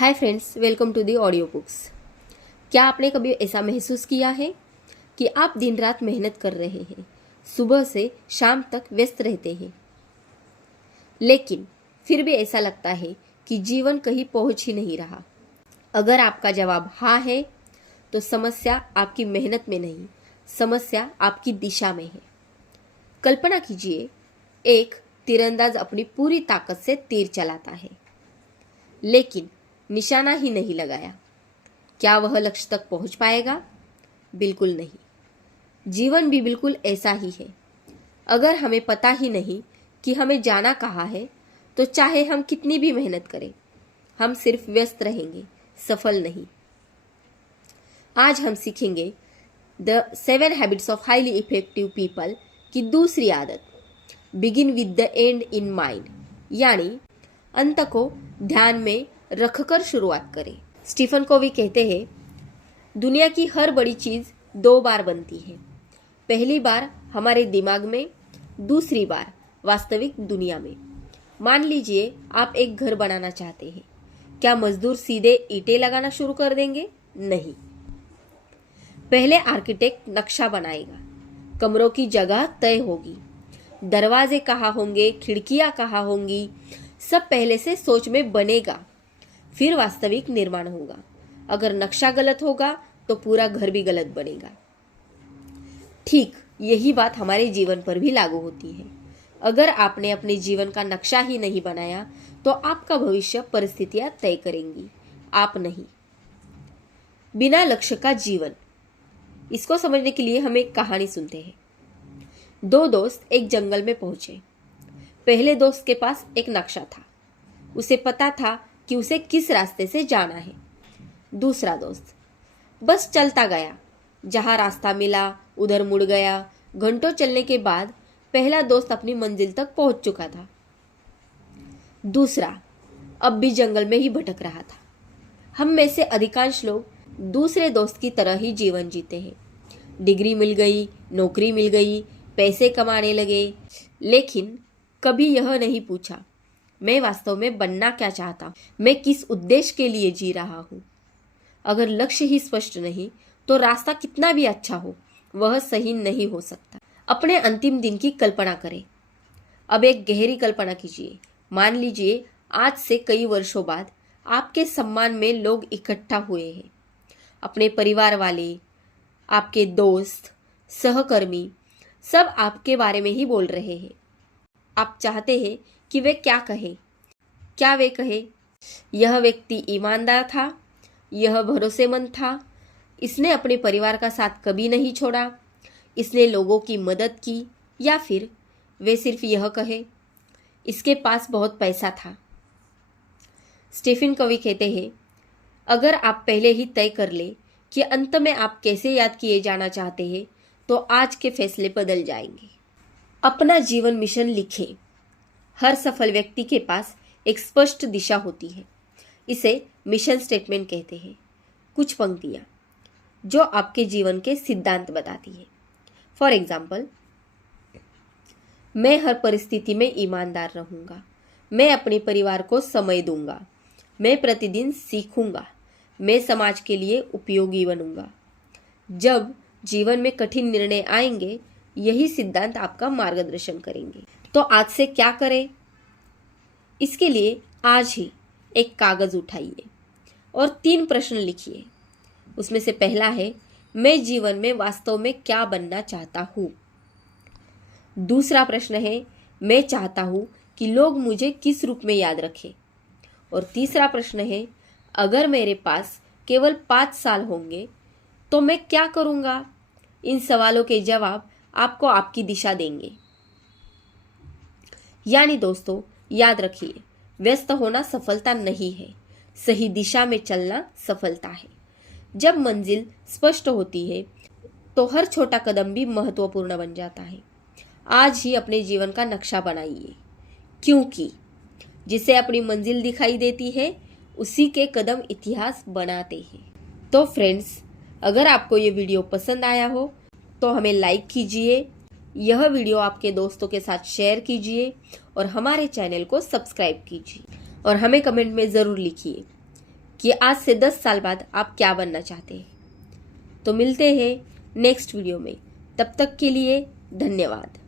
Hi friends, welcome to the audio books. क्या आपने कभी ऐसा महसूस किया है कि आप दिन रात मेहनत कर रहे हैं, सुबह से शाम तक व्यस्त रहते हैं, लेकिन फिर भी ऐसा लगता है कि जीवन कहीं पहुंच ही नहीं रहा? अगर आपका जवाब हाँ है तो समस्या आपकी मेहनत में नहीं, समस्या आपकी दिशा में है। कल्पना कीजिए, एक तीरंदाज अपनी पूरी ताकत से तीर चलाता है, लेकिन निशाना ही नहीं लगाया। क्या वह लक्ष्य तक पहुंच पाएगा? बिल्कुल नहीं। जीवन भी बिल्कुल ऐसा ही है। अगर हमें पता ही नहीं कि हमें जाना कहाँ है, तो चाहे हम कितनी भी मेहनत करें, हम सिर्फ व्यस्त रहेंगे, सफल नहीं। आज हम सीखेंगे the 7 habits of highly effective people की दूसरी आदत, begin with the and in mind, यानी अंत को ध्यान में रखकर शुरुआत करें। स्टीफन कोवी कहते हैं, दुनिया की हर बड़ी चीज 2 बार बनती है। पहली बार हमारे दिमाग में, दूसरी बार वास्तविक दुनिया में। मान लीजिए आप एक घर बनाना चाहते हैं। क्या मजदूर सीधे ईंटें लगाना शुरू कर देंगे? नहीं। पहले आर्किटेक्ट नक्शा बनाएगा, कमरों की जगह तय होगी, दरवाजे कहाँ होंगे, खिड़कियां कहाँ होंगी, सब पहले से सोच में बनेगा, फिर वास्तविक निर्माण होगा। अगर नक्शा गलत होगा तो पूरा घर भी गलत बनेगा। ठीक यही बात हमारे जीवन पर भी लागू होती है। अगर आपने अपने जीवन का नक्शा ही नहीं बनाया तो आपका भविष्य परिस्थितियां तय करेंगी, आप नहीं। बिना लक्ष्य का जीवन, इसको समझने के लिए हम एक कहानी सुनते हैं। 2 दोस्त एक जंगल में पहुंचे। पहले दोस्त के पास एक नक्शा था, उसे पता था कि उसे किस रास्ते से जाना है। दूसरा दोस्त बस चलता गया, जहां रास्ता मिला उधर मुड़ गया। घंटों चलने के बाद पहला दोस्त अपनी मंजिल तक पहुंच चुका था। दूसरा अब भी जंगल में ही भटक रहा था। हम में से अधिकांश लोग दूसरे दोस्त की तरह ही जीवन जीते हैं। डिग्री मिल गई, नौकरी मिल गई, पैसे कमाने लगे, लेकिन कभी यह नहीं पूछा, मैं वास्तव में बनना क्या चाहता हूं, मैं किस उद्देश्य के लिए जी रहा हूं। अगर लक्ष्य ही स्पष्ट नहीं तो रास्ता कितना भी अच्छा हो, वह सही नहीं हो सकता। अपने अंतिम दिन की कल्पना करें। अब एक गहरी कल्पना कीजिए। मान लीजिए आज से कई वर्षों बाद आपके सम्मान में लोग इकट्ठा हुए हैं। अपने परिवार वाले, आपके दोस्त, सहकर्मी, सब आपके बारे में ही बोल रहे हैं। आप चाहते हैं कि वे क्या कहें? क्या वे कहें, यह व्यक्ति ईमानदार था, यह भरोसेमंद था, इसने अपने परिवार का साथ कभी नहीं छोड़ा, इसने लोगों की मदद की, या फिर वे सिर्फ यह कहे, इसके पास बहुत पैसा था? स्टीफन कोवी कहते हैं, अगर आप पहले ही तय कर ले कि अंत में आप कैसे याद किए जाना चाहते हैं, तो आज के फैसले बदल जाएंगे। अपना जीवन मिशन लिखें। हर सफल व्यक्ति के पास एक स्पष्ट दिशा होती है। इसे मिशन स्टेटमेंट कहते हैं। कुछ पंक्तियां जो आपके जीवन के सिद्धांत बताती है। फॉर एग्जाम्पल, मैं हर परिस्थिति में ईमानदार रहूंगा, मैं अपने परिवार को समय दूंगा, मैं प्रतिदिन सीखूंगा, मैं समाज के लिए उपयोगी बनूंगा। जब जीवन में कठिन निर्णय आएंगे, यही सिद्धांत आपका मार्गदर्शन करेंगे। तो आज से क्या करें? इसके लिए आज ही एक कागज उठाइए और 3 प्रश्न लिखिए। उसमें से पहला है, मैं जीवन में वास्तव में क्या बनना चाहता हूं। दूसरा प्रश्न है, मैं चाहता हूं कि लोग मुझे किस रूप में याद रखें। और तीसरा प्रश्न है, अगर मेरे पास केवल 5 साल होंगे तो मैं क्या करूंगा। इन सवालों के जवाब आपको आपकी दिशा देंगे। यानी दोस्तों, याद रखिए, व्यस्त होना सफलता नहीं है, सही दिशा में चलना सफलता है। जब मंजिल स्पष्ट होती है तो हर छोटा कदम भी महत्वपूर्ण बन जाता है। आज ही अपने जीवन का नक्शा बनाइए, क्योंकि जिसे अपनी मंजिल दिखाई देती है, उसी के कदम इतिहास बनाते हैं। तो फ्रेंड्स, अगर आपको ये वीडियो पसंद आया हो तो हमें लाइक कीजिए, यह वीडियो आपके दोस्तों के साथ शेयर कीजिए और हमारे चैनल को सब्सक्राइब कीजिए। और हमें कमेंट में ज़रूर लिखिए कि आज से 10 साल बाद आप क्या बनना चाहते हैं। तो मिलते हैं नेक्स्ट वीडियो में, तब तक के लिए धन्यवाद।